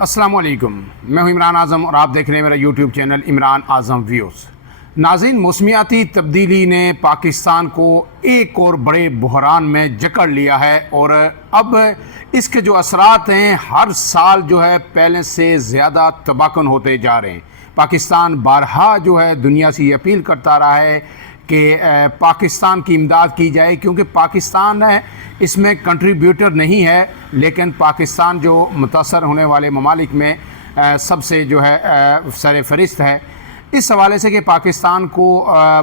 السلام علیکم، میں ہوں عمران اعظم اور آپ دیکھ رہے ہیں میرا یوٹیوب چینل عمران اعظم ویوز۔ ناظرین، موسمیاتی تبدیلی نے پاکستان کو ایک اور بڑے بحران میں جکڑ لیا ہے اور اب اس کے جو اثرات ہیں ہر سال جو ہے پہلے سے زیادہ تباکن ہوتے جا رہے ہیں۔ پاکستان بارہا جو ہے دنیا سے یہ اپیل کرتا رہا ہے کہ پاکستان کی امداد کی جائے، کیونکہ پاکستان اس میں کنٹریبیوٹر نہیں ہے، لیکن پاکستان جو متاثر ہونے والے ممالک میں سب سے جو ہے سر فہرست ہے، اس حوالے سے کہ پاکستان کو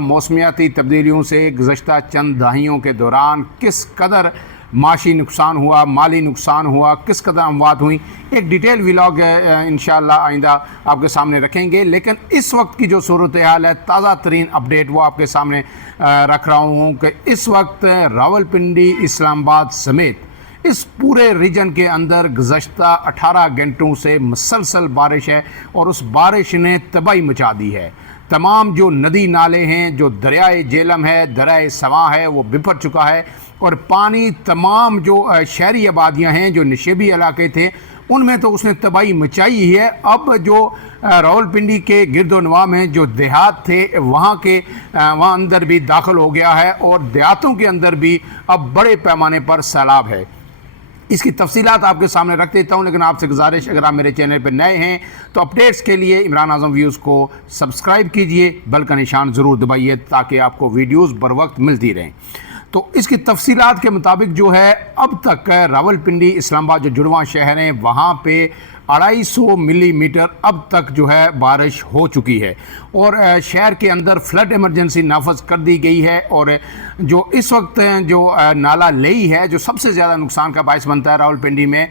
موسمیاتی تبدیلیوں سے گزشتہ چند دہائیوں کے دوران کس قدر معاشی نقصان ہوا، مالی نقصان ہوا، کس قدر اموات ہوئیں، ایک ڈیٹیل ولاگ انشاءاللہ آئندہ آپ کے سامنے رکھیں گے۔ لیکن اس وقت کی جو صورتحال ہے، تازہ ترین اپڈیٹ وہ آپ کے سامنے رکھ رہا ہوں کہ اس وقت راولپنڈی، اسلام آباد سمیت اس پورے ریجن کے اندر گزشتہ 18 گھنٹوں سے مسلسل بارش ہے اور اس بارش نے تباہی مچا دی ہے۔ تمام جو ندی نالے ہیں، جو دریائے جہلم ہے، دریائے سواں ہے، وہ بپھر چکا ہے اور پانی تمام جو شہری آبادیاں ہیں، جو نشیبی علاقے تھے، ان میں تو اس نے تباہی مچائی ہی ہے۔ اب جو راولپنڈی کے گرد و نواح میں جو دیہات تھے وہاں اندر بھی داخل ہو گیا ہے اور دیہاتوں کے اندر بھی اب بڑے پیمانے پر سیلاب ہے۔ اس کی تفصیلات آپ کے سامنے رکھ دیتا ہوں، لیکن آپ سے گزارش، اگر آپ میرے چینل پہ نئے ہیں تو اپڈیٹس کے لیے عمران اعظم ویوز کو سبسکرائب کیجئے، بیل کا نشان ضرور دبائیے تاکہ آپ کو ویڈیوز بر وقت ملتی رہیں۔ تو اس کی تفصیلات کے مطابق جو ہے اب تک راولپنڈی، اسلام آباد جو جڑواں شہر ہیں، وہاں پہ 250 ملی میٹر اب تک جو ہے بارش ہو چکی ہے اور شہر کے اندر فلڈ ایمرجنسی نافذ کر دی گئی ہے۔ اور جو اس وقت جو نالا لئی ہے، جو سب سے زیادہ نقصان کا باعث بنتا ہے راولپنڈی میں،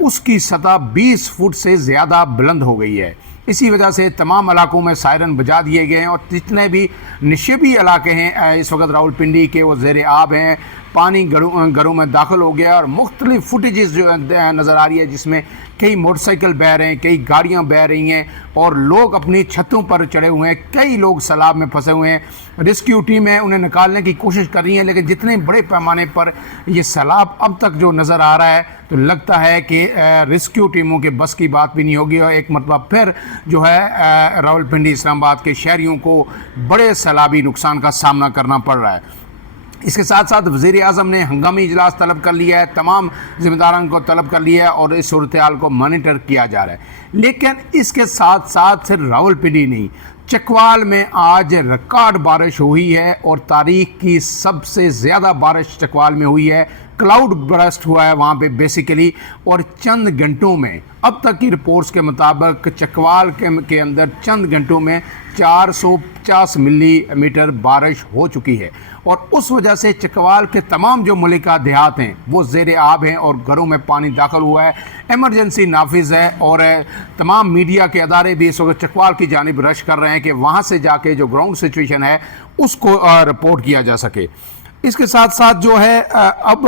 اس کی سطح 20 فٹ سے زیادہ بلند ہو گئی ہے۔ اسی وجہ سے تمام علاقوں میں سائرن بجا دیے گئے ہیں اور جتنے بھی نشیبی علاقے ہیں اس وقت راولپنڈی کے، وہ زیر آب ہیں۔ پانی گھروں میں داخل ہو گیا اور مختلف فوٹیجز جو نظر آ رہی ہے، جس میں کئی موٹر سائیکل بہہ رہے ہیں، کئی گاڑیاں بہہ رہی ہیں اور لوگ اپنی چھتوں پر چڑھے ہوئے ہیں، کئی لوگ سیلاب میں پھنسے ہوئے ہیں۔ ریسکیو ٹیمیں انہیں نکالنے کی کوشش کر رہی ہیں، لیکن جتنے بڑے پیمانے پر یہ سیلاب اب تک جو نظر آ رہا ہے تو لگتا ہے کہ ریسکیو ٹیموں کے بس کی بات بھی نہیں ہوگی اور ایک مرتبہ پھر جو ہے راولپنڈی، اسلام آباد کے شہریوں کو بڑے سیلابی نقصان کا سامنا کرنا پڑ رہا ہے۔ اس کے ساتھ ساتھ وزیر اعظم نے ہنگامی اجلاس طلب کر لیا ہے، تمام ذمہ داران کو طلب کر لیا ہے اور اس صورتحال کو مانیٹر کیا جا رہا ہے۔ لیکن اس کے ساتھ ساتھ صرف راولپنڈی نہیں، چکوال میں آج ریکارڈ بارش ہوئی ہے اور تاریخ کی سب سے زیادہ بارش چکوال میں ہوئی ہے۔ کلاؤڈ برسٹ ہوا ہے وہاں پہ بیسیکلی، اور چند گھنٹوں میں اب تک کی رپورٹس کے مطابق چکوال کے اندر چند گھنٹوں میں 450 ملی میٹر بارش ہو چکی ہے اور اس وجہ سے چکوال کے تمام جو ملکہ دیہات ہیں وہ زیر آب ہیں اور گھروں میں پانی داخل ہوا ہے۔ ایمرجنسی نافذ ہے اور تمام میڈیا کے ادارے بھی اس وقت چکوال کی جانب رش کر رہے ہیں کہ وہاں سے جا کے جو گراؤنڈ سچویشن ہے اس کو رپورٹ کیا جا سکے۔ اس کے ساتھ ساتھ جو ہے اب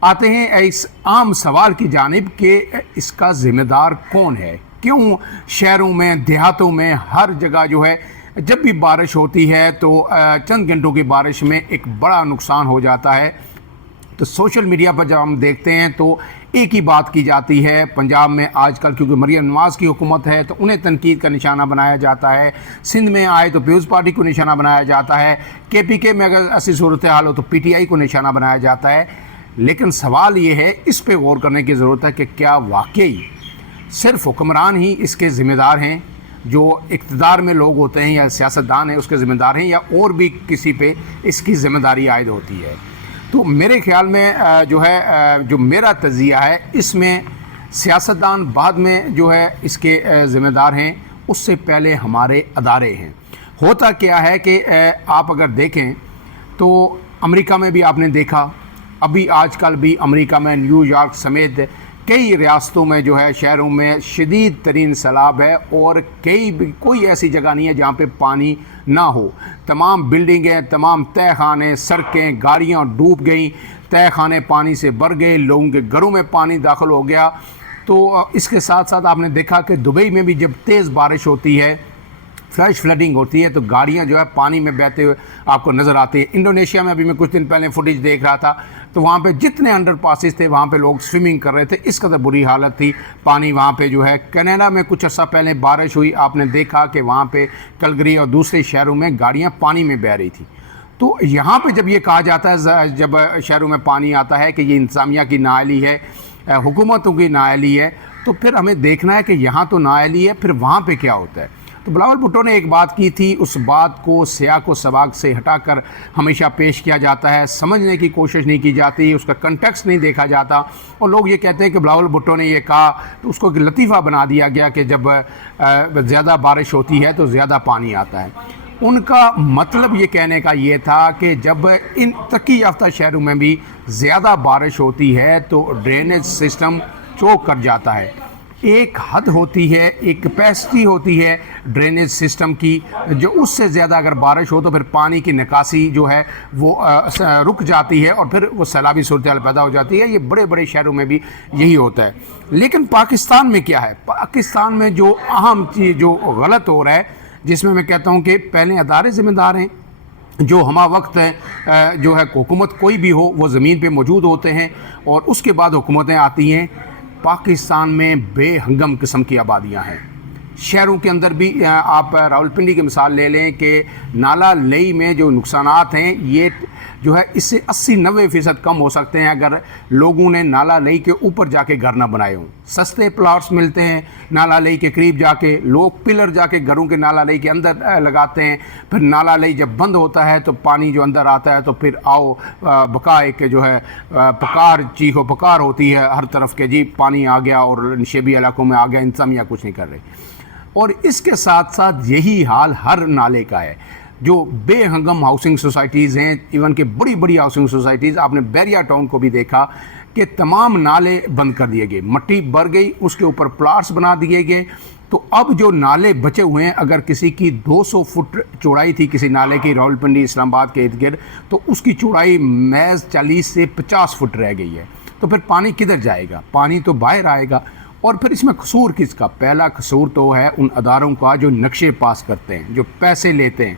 آتے ہیں اس عام سوال کی جانب کہ اس کا ذمہ دار کون ہے؟ کیوں شہروں میں، دیہاتوں میں، ہر جگہ جو ہے جب بھی بارش ہوتی ہے تو چند گھنٹوں کی بارش میں ایک بڑا نقصان ہو جاتا ہے؟ تو سوشل میڈیا پر جب ہم دیکھتے ہیں تو ایک ہی بات کی جاتی ہے۔ پنجاب میں آج کل کیونکہ مریم نواز کی حکومت ہے تو انہیں تنقید کا نشانہ بنایا جاتا ہے، سندھ میں آئے تو پیپلز پارٹی کو نشانہ بنایا جاتا ہے، KPK میں اگر ایسی صورتحال ہو تو PTI کو نشانہ بنایا جاتا ہے۔ لیکن سوال یہ ہے، اس پہ غور کرنے کی ضرورت ہے کہ کیا واقعی صرف حکمران ہی اس کے ذمہ دار ہیں؟ جو اقتدار میں لوگ ہوتے ہیں یا سیاستدان ہیں اس کے ذمہ دار ہیں، یا اور بھی کسی پہ اس کی ذمہ داری عائد ہوتی ہے؟ تو میرے خیال میں جو ہے جو میرا تجزیہ ہے، اس میں سیاستدان بعد میں جو ہے اس کے ذمہ دار ہیں، اس سے پہلے ہمارے ادارے ہیں۔ ہوتا کیا ہے کہ آپ اگر دیکھیں تو امریکہ میں بھی آپ نے دیکھا، ابھی آج کل بھی امریکہ میں نیو یارک سمیت کئی ریاستوں میں جو ہے شہروں میں شدید ترین سیلاب ہے اور کوئی ایسی جگہ نہیں ہے جہاں پہ پانی نہ ہو۔ تمام بلڈنگیں، تمام تہہ خانے، سڑکیں، گاڑیاں ڈوب گئیں، تہہ خانے پانی سے بھر گئے، لوگوں کے گھروں میں پانی داخل ہو گیا۔ تو اس کے ساتھ ساتھ آپ نے دیکھا کہ دبئی میں بھی جب تیز بارش ہوتی ہے، فلیش فلڈنگ ہوتی ہے تو گاڑیاں جو ہے پانی میں بہتے ہوئے آپ کو نظر آتی ہے۔ انڈونیشیا میں ابھی میں کچھ دن پہلے فوٹیج دیکھ رہا تھا تو وہاں پہ جتنے انڈر پاسز تھے وہاں پہ لوگ سوئمنگ کر رہے تھے، اس قدر بری حالت تھی. پانی وہاں پہ جو ہے کینیڈا میں کچھ عرصہ پہلے بارش ہوئی، آپ نے دیکھا کہ وہاں پہ کلگری اور دوسرے شہروں میں گاڑیاں پانی میں بہہ رہی تھیں. تو یہاں پہ جب یہ کہا جاتا ہے جب شہروں میں پانی آتا ہے کہ یہ انتظامیہ کی نااہلی ہے، حکومتوں کی نااہلی ہے، تو پھر ہمیں دیکھنا ہے کہ یہاں تو نااہلی ہے، پھر وہاں پہ کیا ہوتا ہے. تو بلاول بھٹو نے ایک بات کی تھی، اس بات کو سیاق و سباق سے ہٹا کر ہمیشہ پیش کیا جاتا ہے، سمجھنے کی کوشش نہیں کی جاتی، اس کا کنٹیکسٹ نہیں دیکھا جاتا، اور لوگ یہ کہتے ہیں کہ بلاول بھٹو نے یہ کہا تو اس کو ایک لطیفہ بنا دیا گیا کہ جب زیادہ بارش ہوتی ہے تو زیادہ پانی آتا ہے. ان کا مطلب یہ کہنے کا یہ تھا کہ جب ان ترقی یافتہ شہروں میں بھی زیادہ بارش ہوتی ہے تو ڈرینیج سسٹم چوک کر جاتا ہے. ایک حد ہوتی ہے، ایک کیپیسٹی ہوتی ہے ڈرینیج سسٹم کی، جو اس سے زیادہ اگر بارش ہو تو پھر پانی کی نکاسی جو ہے وہ رک جاتی ہے اور پھر وہ سیلابی صورتحال پیدا ہو جاتی ہے. یہ بڑے بڑے شہروں میں بھی یہی ہوتا ہے. لیکن پاکستان میں کیا ہے؟ پاکستان میں جو اہم چیز جو غلط ہو رہا ہے، جس میں کہتا ہوں کہ پہلے ادارے ذمہ دار ہیں، جو ہمہ وقت جو ہے حکومت کوئی بھی ہو وہ زمین پہ موجود ہوتے ہیں، اور اس کے بعد حکومتیں آتی ہیں. پاکستان میں بے ہنگم قسم کی آبادیاں ہیں. شہروں کے اندر بھی آپ راولپنڈی کی مثال لے لیں کہ نالا لئی میں جو نقصانات ہیں یہ جو ہے اس سے 80-90% کم ہو سکتے ہیں اگر لوگوں نے نالا لئی کے اوپر جا کے گھر نہ بنائے ہوں. سستے پلاٹس ملتے ہیں نالا لئی کے قریب جا کے، لوگ پلر جا کے گھروں کے نالا لئی کے اندر لگاتے ہیں، پھر نالا لئی جب بند ہوتا ہے تو پانی جو اندر آتا ہے تو پھر آؤ بقا ایک جو ہے پکار، چیخ و پکار ہوتی ہے ہر طرف کے، جی پانی آ گیا اور نشیبی علاقوں میں آ گیا، انتظامیہ کچھ نہیں کر رہی. اور اس کے ساتھ ساتھ یہی حال ہر نالے کا ہے. جو بے ہنگم ہاؤسنگ سوسائٹیز ہیں، ایون کہ بڑی بڑی ہاؤسنگ سوسائٹیز، آپ نے بیریا ٹاؤن کو بھی دیکھا کہ تمام نالے بند کر دیے گئے، مٹی بھر گئی، اس کے اوپر پلاٹس بنا دیے گئے. تو اب جو نالے بچے ہوئے ہیں، اگر کسی کی 200 فٹ چوڑائی تھی کسی نالے کی راولپنڈی اسلام آباد کے ارد گرد، تو اس کی چوڑائی محض 40 سے 50 فٹ رہ گئی ہے. تو پھر پانی کدھر جائے گا؟ پانی تو باہر آئے گا. اور پھر اس میں قصور کس کا؟ پہلا قصور تو ہے ان اداروں کا جو نقشے پاس کرتے ہیں، جو پیسے لیتے ہیں،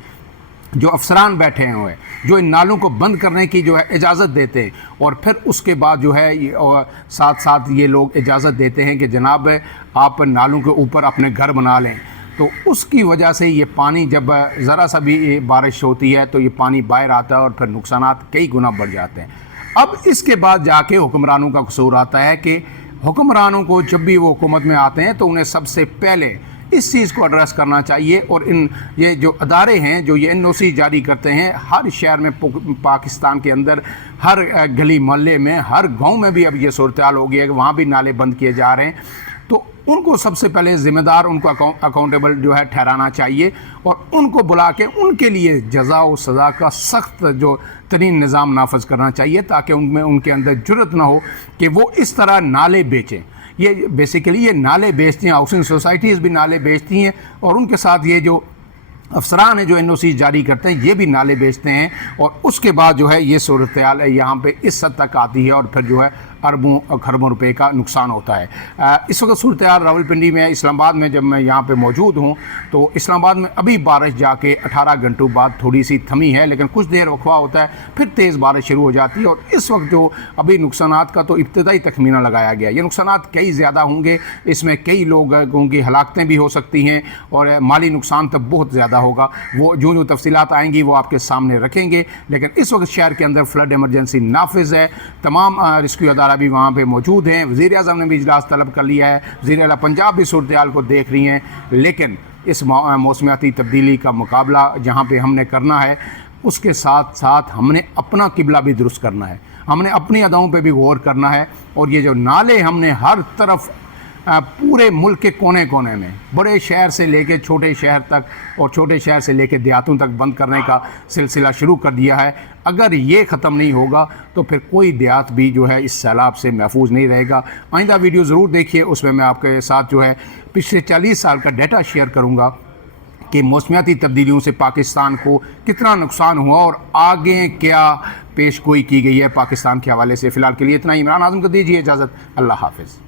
جو افسران بیٹھے ہوئے جو ان نالوں کو بند کرنے کی جو ہے اجازت دیتے ہیں، اور پھر اس کے بعد جو ہے ساتھ ساتھ یہ لوگ اجازت دیتے ہیں کہ جناب آپ نالوں کے اوپر اپنے گھر بنا لیں. تو اس کی وجہ سے یہ پانی جب ذرا سا بھی بارش ہوتی ہے تو یہ پانی باہر آتا ہے اور پھر نقصانات کئی گنا بڑھ جاتے ہیں. اب اس کے بعد جا کے حکمرانوں کا قصور آتا ہے کہ حکمرانوں کو جب بھی وہ حکومت میں آتے ہیں تو انہیں سب سے پہلے اس چیز کو ایڈریس کرنا چاہیے. اور یہ جو ادارے ہیں جو یہ NOC جاری کرتے ہیں، ہر شہر میں پاکستان کے اندر ہر گلی محلے میں ہر گاؤں میں بھی اب یہ صورتحال ہو گئی ہے کہ وہاں بھی نالے بند کیے جا رہے ہیں. تو ان کو سب سے پہلے ذمہ دار، ان کو اکاؤنٹیبل جو ہے ٹھہرانا چاہیے، اور ان کو بلا کے ان کے لیے جزا و سزا کا سخت جو ترین نظام نافذ کرنا چاہیے، تاکہ ان کے اندر جرت نہ ہو کہ وہ اس طرح نالے بیچیں. یہ بیسیکلی یہ نالے بیچتی ہیں، ہاؤسنگ سوسائٹیز بھی نالے بیچتی ہیں، اور ان کے ساتھ یہ جو افسران ہیں جو NOC جاری کرتے ہیں یہ بھی نالے بیچتے ہیں. اور اس کے بعد جو ہے یہ صورتحال یہاں پہ اس حد تک آتی ہے، اور پھر جو ہے اربوں خربوں روپے کا نقصان ہوتا ہے. اس وقت صورتحال راولپنڈی میں، اسلام آباد میں جب میں یہاں پہ موجود ہوں تو اسلام آباد میں ابھی بارش جا کے 18 گھنٹوں بعد تھوڑی سی تھمی ہے، لیکن کچھ دیر وقفہ ہوتا ہے پھر تیز بارش شروع ہو جاتی ہے. اور اس وقت جو ابھی نقصانات کا تو ابتدائی تخمینہ لگایا گیا، یہ نقصانات کئی زیادہ ہوں گے، اس میں کئی لوگوں کی ہلاکتیں بھی ہو سکتی ہیں، اور مالی نقصان تو بہت زیادہ ہوگا. وہ جو تفصیلات آئیں گی وہ آپ کے سامنے رکھیں گے. لیکن اس وقت شہر کے اندر فلڈ ایمرجنسی نافذ ہے، تمام ریسکیو ادارہ بھی وہاں پہ موجود ہیں. وزیر اعظم نے بھی اجلاس طلب کر لیا ہے، وزیر اعلیٰ پنجاب بھی صورتحال کو دیکھ رہی ہیں. لیکن اس موسمیاتی تبدیلی کا مقابلہ جہاں پہ ہم نے کرنا ہے، اس کے ساتھ ساتھ ہم نے اپنا قبلہ بھی درست کرنا ہے، ہم نے اپنی اداؤں پہ بھی غور کرنا ہے. اور یہ جو نالے ہم نے ہر طرف پورے ملک کے کونے کونے میں، بڑے شہر سے لے کے چھوٹے شہر تک اور چھوٹے شہر سے لے کے دیہاتوں تک بند کرنے کا سلسلہ شروع کر دیا ہے. اگر یہ ختم نہیں ہوگا تو پھر کوئی دیہات بھی جو ہے اس سیلاب سے محفوظ نہیں رہے گا. آئندہ ویڈیو ضرور دیکھیے، اس میں آپ کے ساتھ جو ہے پچھلے 40 سال کا ڈیٹا شیئر کروں گا کہ موسمیاتی تبدیلیوں سے پاکستان کو کتنا نقصان ہوا اور آگے کیا پیش گوئی کی گئی ہے پاکستان کے حوالے سے. فی الحال کے لیے اتنا ہی. عمران اعظم کو دیجیے اجازت. اللہ حافظ.